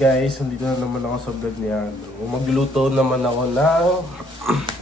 guys, nandito na naman ako sa vlog ni Andrew. Magluluto naman ako ng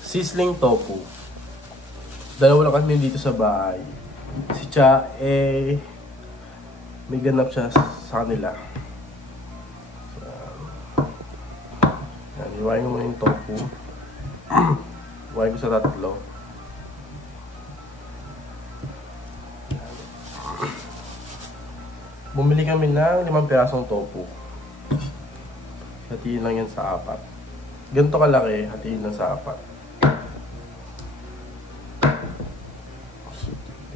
sizzling tofu. Dalawa lang kami dito sa bahay. Si Cha, may ganap siya sa kanila. Yan, iwain ko muna yung tofu. Iwain ko sa tatlo. Bumili kami ng 5 pirasong tofu. Hatiin lang yan sa 4. Ganito kalaki, hatiin lang sa 4.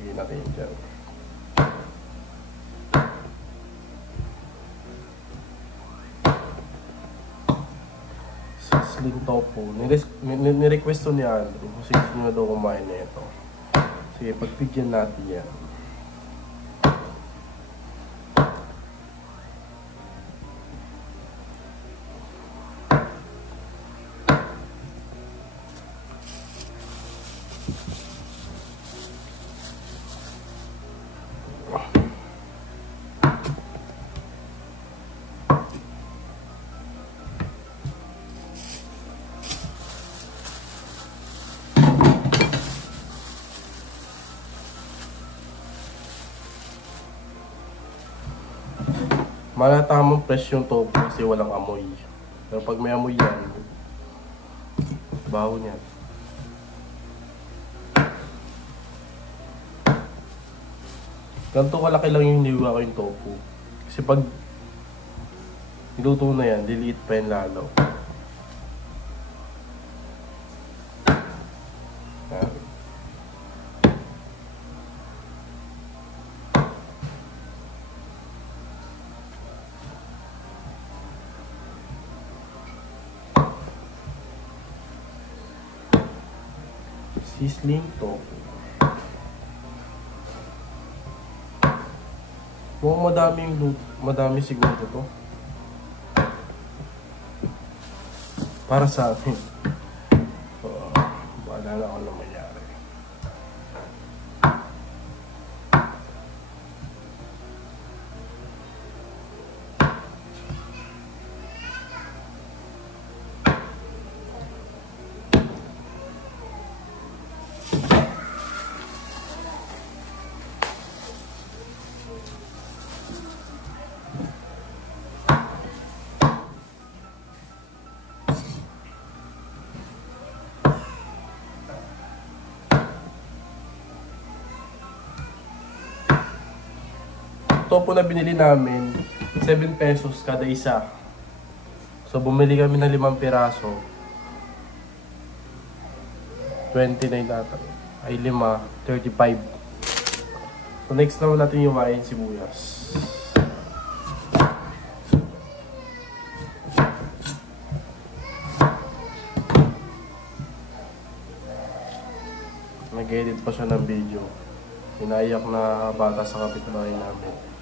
Lagyan natin yun dyan. Sizzling tofu. Nirequest to ni Andrew kasi gusto nyo daw kumain na ito. Sige, pagpigyan natin yan. Malatamang fresh yung tofu kasi walang amoy. Pero pag may amoy yan, baho niyan. Ganito kalaki lang yung hiniwa ko yung tofu. Kasi pag niluto na yan, liliit pa yan lalo. Yan. Sizzling tofu. Mukhang madami siguro to. Para sa akin. So, bahala na ako na mayari. Tofu na binili namin, 7 pesos kada isa. So bumili kami ng 5 piraso. 29 ata. Ay 5, 35. So next naman natin yung main sibuyas. Nag-edit pa siya ng video. Inayak na bata sa kapitbahay namin.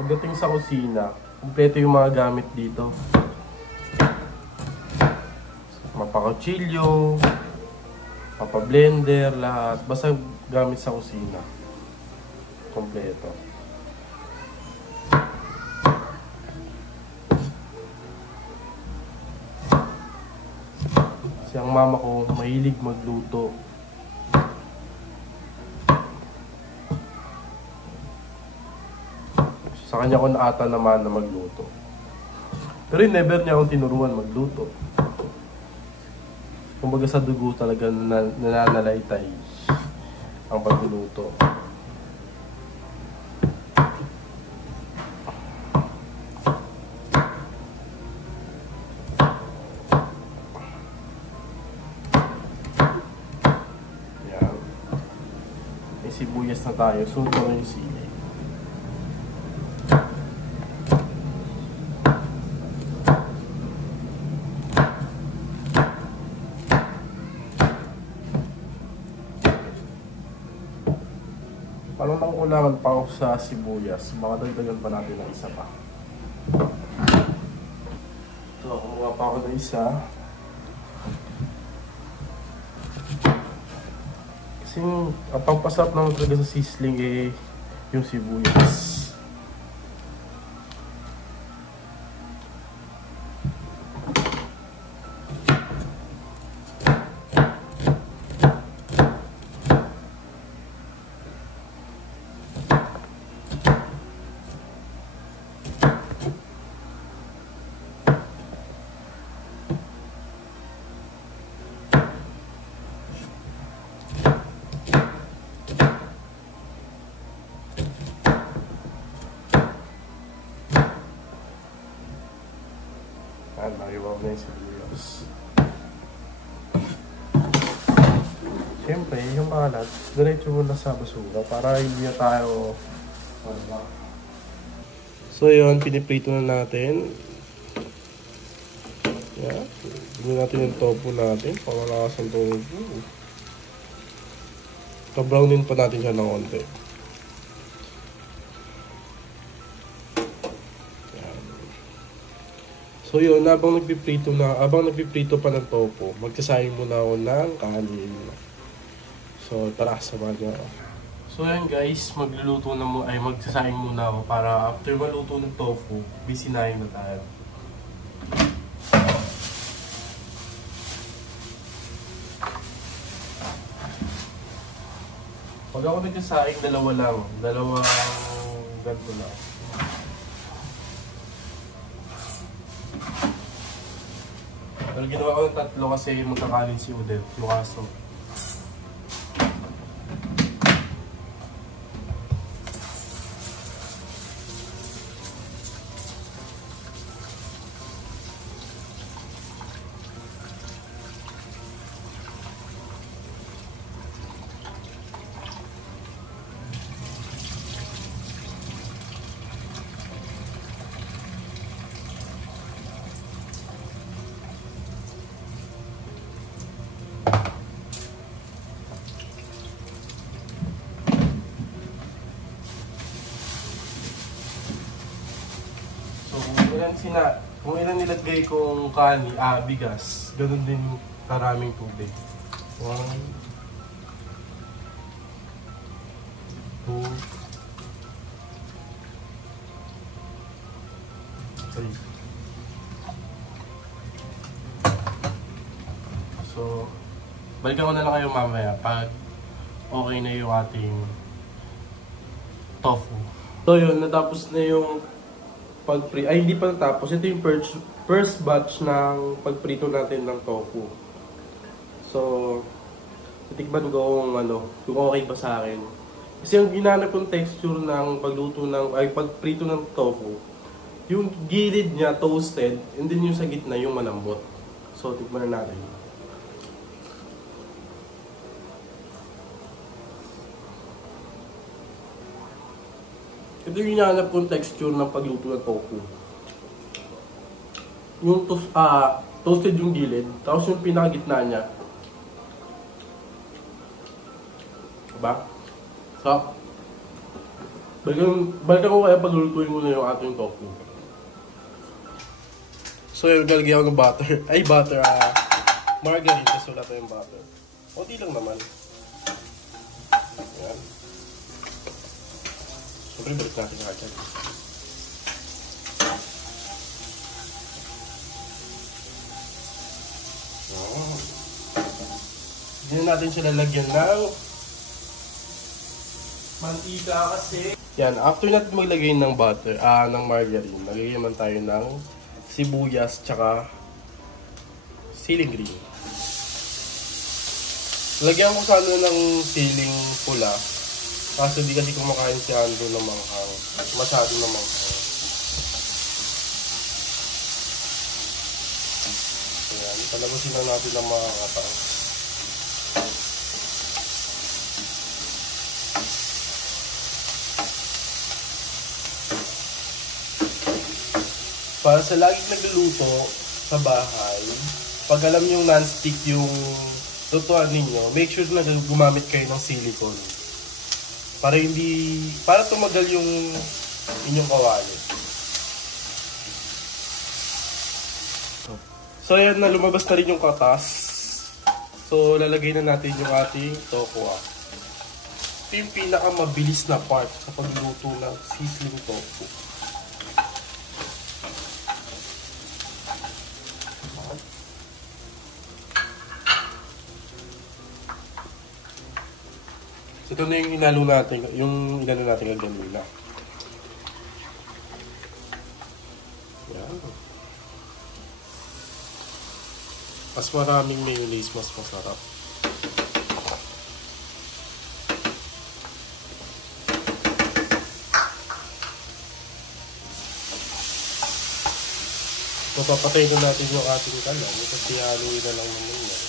Pagdating sa kusina, kumpleto yung mga gamit dito. Mapakutsilyo, mapa-blender, lahat. Basta gamit sa kusina. Kompleto. Kasi ang mama ko, mahilig magluto. Sa kanya ko naata naman na magluto. Pero never niya akong tinuruan magluto. Kumbaga sa dugo talaga nananalaytay ang pagluluto. Yan. May sibuyas na tayo. Sunod ko yung sili. Parang namang kulangan pa ako sa sibuyas. Baka dagdagan pa natin ng isa pa. So, kuha pa ako ng isa. Kasi ang pampasarap naman talaga sa sisling eh, yung sibuyas. Naiwaw na yung sibuyas. Siyempre, yung maalat, diretso muna sa basura para hindi na tayo So yun, piniprito na natin. Yan. Gawin natin yung tofu natin. Pangalakas ang tofu. Kabrownin pa natin siya ng konti. So yun, habang nagpiprito pa ng tofu, magsasaing muna ako ng kanin. So tara, samahan niyo ako. So yun guys, magsasaing muna ako para after maluto ng tofu, bisinahin na tayo. Pag ako nagsasaing, dalawang ganito lang. Pero ginawa ko ng tatlo kasi magkakanin si Odette, yung aso. Kung ilan nilagay kong bigas, ganun din karaming tubig. 1, 2, 3. So, balikan ko na lang kayo mamaya pag okay na yung ating tofu. So yun, natapos na yung hindi pa natapos. Ito yung first batch ng pagprito natin ng tofu. So, titikman ko kung okay ba sa akin. Kasi yung ginanap kong texture ng pagprito ng tofu, yung gilid niya toasted, and then yung sa gitna yung malambot. So, tikman na natin. Ito yung hinahanap kong texture ng pagluto ng tofu. Yung toasted yung gilid, tapos yung pinakagitna niya. Diba? So, balikan ko kaya paglulutuin mo na yung ating tofu. So yun, galagyan ako ng margarine, kasi wala tayong butter. Kunti lang naman. Ayan. Siyempre, balik natin yung kacang. Hindi na natin siya lalagyan ng mantika kasi. Yan, after natin maglagay ng butter, ng margarine, maglagay naman tayo ng sibuyas tsaka siling green. Lagyan ko sana ng siling pula. Kaso di kasi kumakain si Ando ng manghang. Masyado na manghang. Ayan, palabasin lang natin ng mga katang. Para sa laging nagluluto sa bahay, pag alam yung non-stick yung lutuan ninyo, make sure na gumamit kayo ng silicone. para tumagal yung inyong kawali. So ayan na, lumabas na rin yung katas. So lalagay na natin yung ating tofu. Ito yung pinakamabilis na part sa pagluto ng sizzling tofu. So ito na yung inalo natin, yung inalo natin kanina. Yan. Mas maraming mayonnaise, mas masarap. So papatay na natin yung ating kalan kasi haluin na lang naman yan.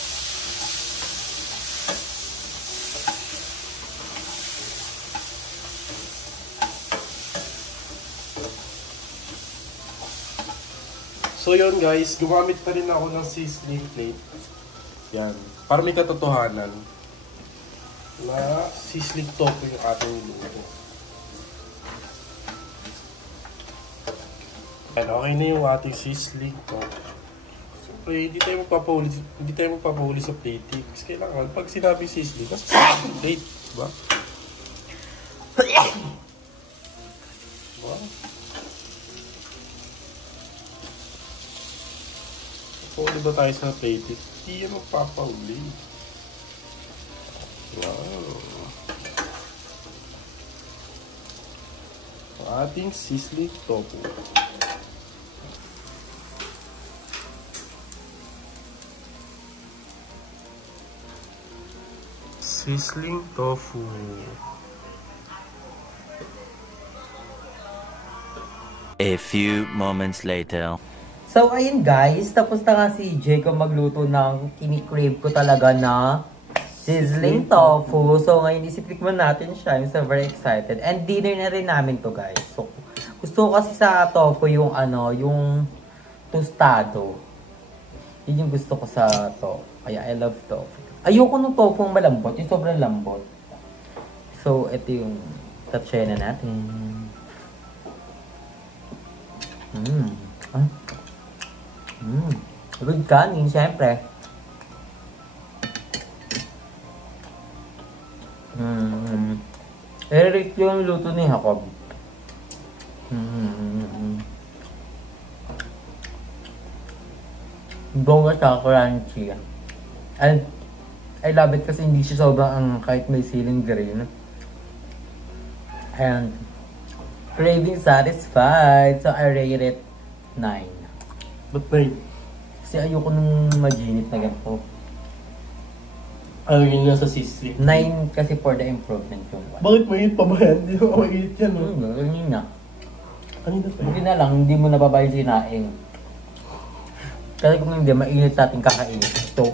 So yun guys, gumamit pa rin ako ng sizzling plate. Yan. Para may katotohanan na sizzling tofu yung ating luto. Yan, okay na yung ating sizzling tofu. Siyempre, hindi tayo magpapahuli sa plating. Kasi kailangan, pag sinabi sizzling, mas sizzling plate. Diba? Diba? Kung ba tayo sa plating, hindi yan magpapahuli. Wow. Ang ating sizzling tofu. Sizzling tofu. A few moments later. So, ayun guys, tapos na nga si Jacob magluto ng kinikrave ko talaga na sizzling tofu. So, ngayon isitikman natin siya. I'm so very excited. And dinner na rin namin to guys. So, gusto ko kasi sa tofu yung yung tostado. Yun yung gusto ko sa tofu. Kaya I love tofu. Ayoko nung tofu ang malambot. Yung sobrang lambot. So, ito yung tatry na natin. Good kanin, syempre. Eric yung luto ni Jacob. Bongga sa crunchy. And I love it kasi hindi siya sobrang kahit may siling green. And craving satisfied. So I rate it 9. Ba't 9? Kasi ayoko nung maginit na ganito. Ano yun na sa sizzling? 9 kasi for the improvement yung 1. Bakit mainit pa ba yan? Hindi mo mainit yan, no? Ganyan na. Kanina pa Hindi na lang, hindi mo nababayad sinaing. Kasi kung hindi, mainit sa ating kakain. So,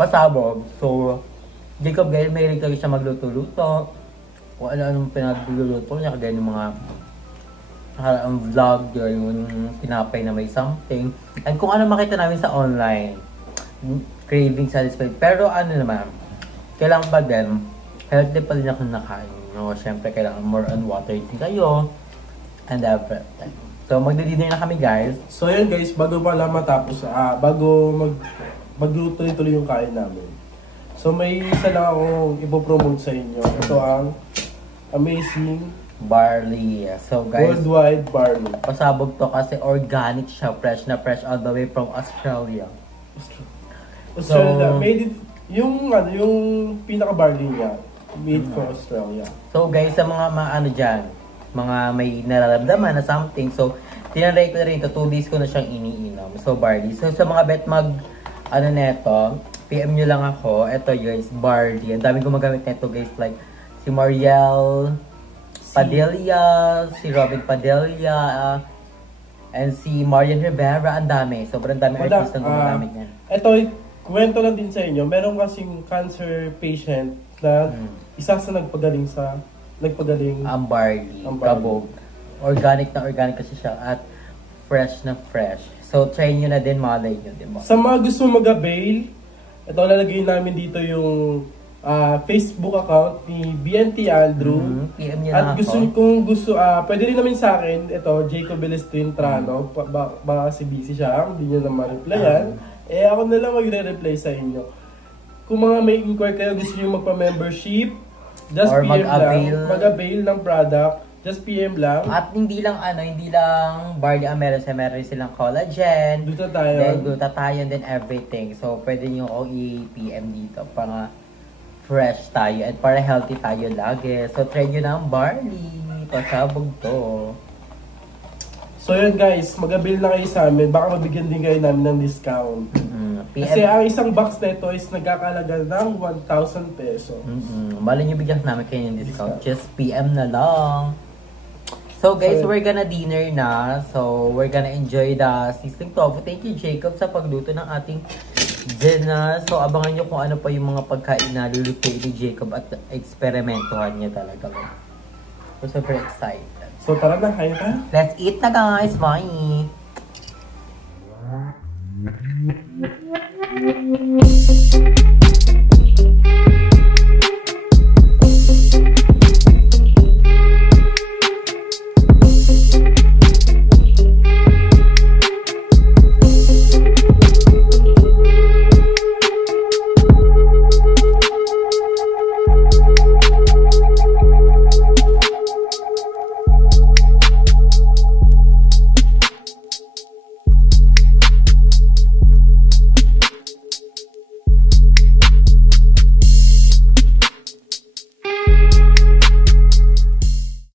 masabog. So, Jacob guys, may rin siya magluto-luto. Kung ano-anong pinagluluto niya, kagaya ng mga ang vlog, yung tinapay na may something. And kung ano makita namin sa online, craving satisfied. Pero ano naman, kailangan pa din, healthy pa rin ako nakain. No? Siyempre, kailangan more on water din kayo. And everything. So, magdi-dinner na kami guys. So yun guys, bago pala matapos, bago magluto-tuloy yung kain namin. So may isa lang akong ipopromote sa inyo. Ito ang amazing Barley. So guys, worldwide barley. pasabog to kasi organic siya. Fresh na fresh all the way from Australia. Australia. Made it, yung pinaka-barley niya, made for Australia. So guys, sa mga dyan, mga may nararamdaman na something. So, tinanray ko na rin ito. 2 days ko na siyang iniinom. So, barley. So, sa mga bet neto, PM nyo lang ako. Ito guys, barley. Ang daming gumagamit neto guys. Like, si Mariel Padilla, si Robin Padilla, and si Marian Rivera. Ang dami. Sobrang dami artist na gumagamit niyan. Ito, kwento lang din sa inyo. Meron kasing cancer patient na isa sa nagpagaling Ang barley, kabog. Organic kasi siya at fresh na fresh. So, try nyo na din, malay nyo, diba? Sa mga gusto mag-avail, ito lalagay namin dito yung Facebook account ni BNT Andrew. PM niya At lang gusto ako. kung gusto, pwede rin namin sa akin, ito, Jacob Celestine Trano, baka kasi busy siya, hindi niya na ma-replyan. Ako na lang magre-reply sa inyo. Kung mga may inquire kayo, gusto niyo magpa-membership, just Or PM mag-avail. lang, mag-avail ng product, just PM lang. At hindi lang Barley Ameris, meron silang collagen. Glutathione. Then glutathione, then everything. So, pwede nyo ako i-PM dito para fresh tayo at para healthy tayo lagi. So, try nyo na ang barley. Pasabog to. So yun guys, mag-avail na kayo sa amin. Baka mabigyan din kayo namin ng discount. Kasi ang isang box na ito is nagkakalaga ng 1,000 pesos. Mali nyo bigyan namin kayo ng discount. Just PM na lang. So guys, we're gonna dinner na. So we're gonna enjoy the sizzling tofu. Thank you Jacob sa pagluto ng ating dinner. So abangan nyo kung ano pa yung mga pagkain na lulutuin ni Jacob at eksperimentuhan niya talaga. So super excited. So tara na, kayo na. Let's eat na guys. Bye!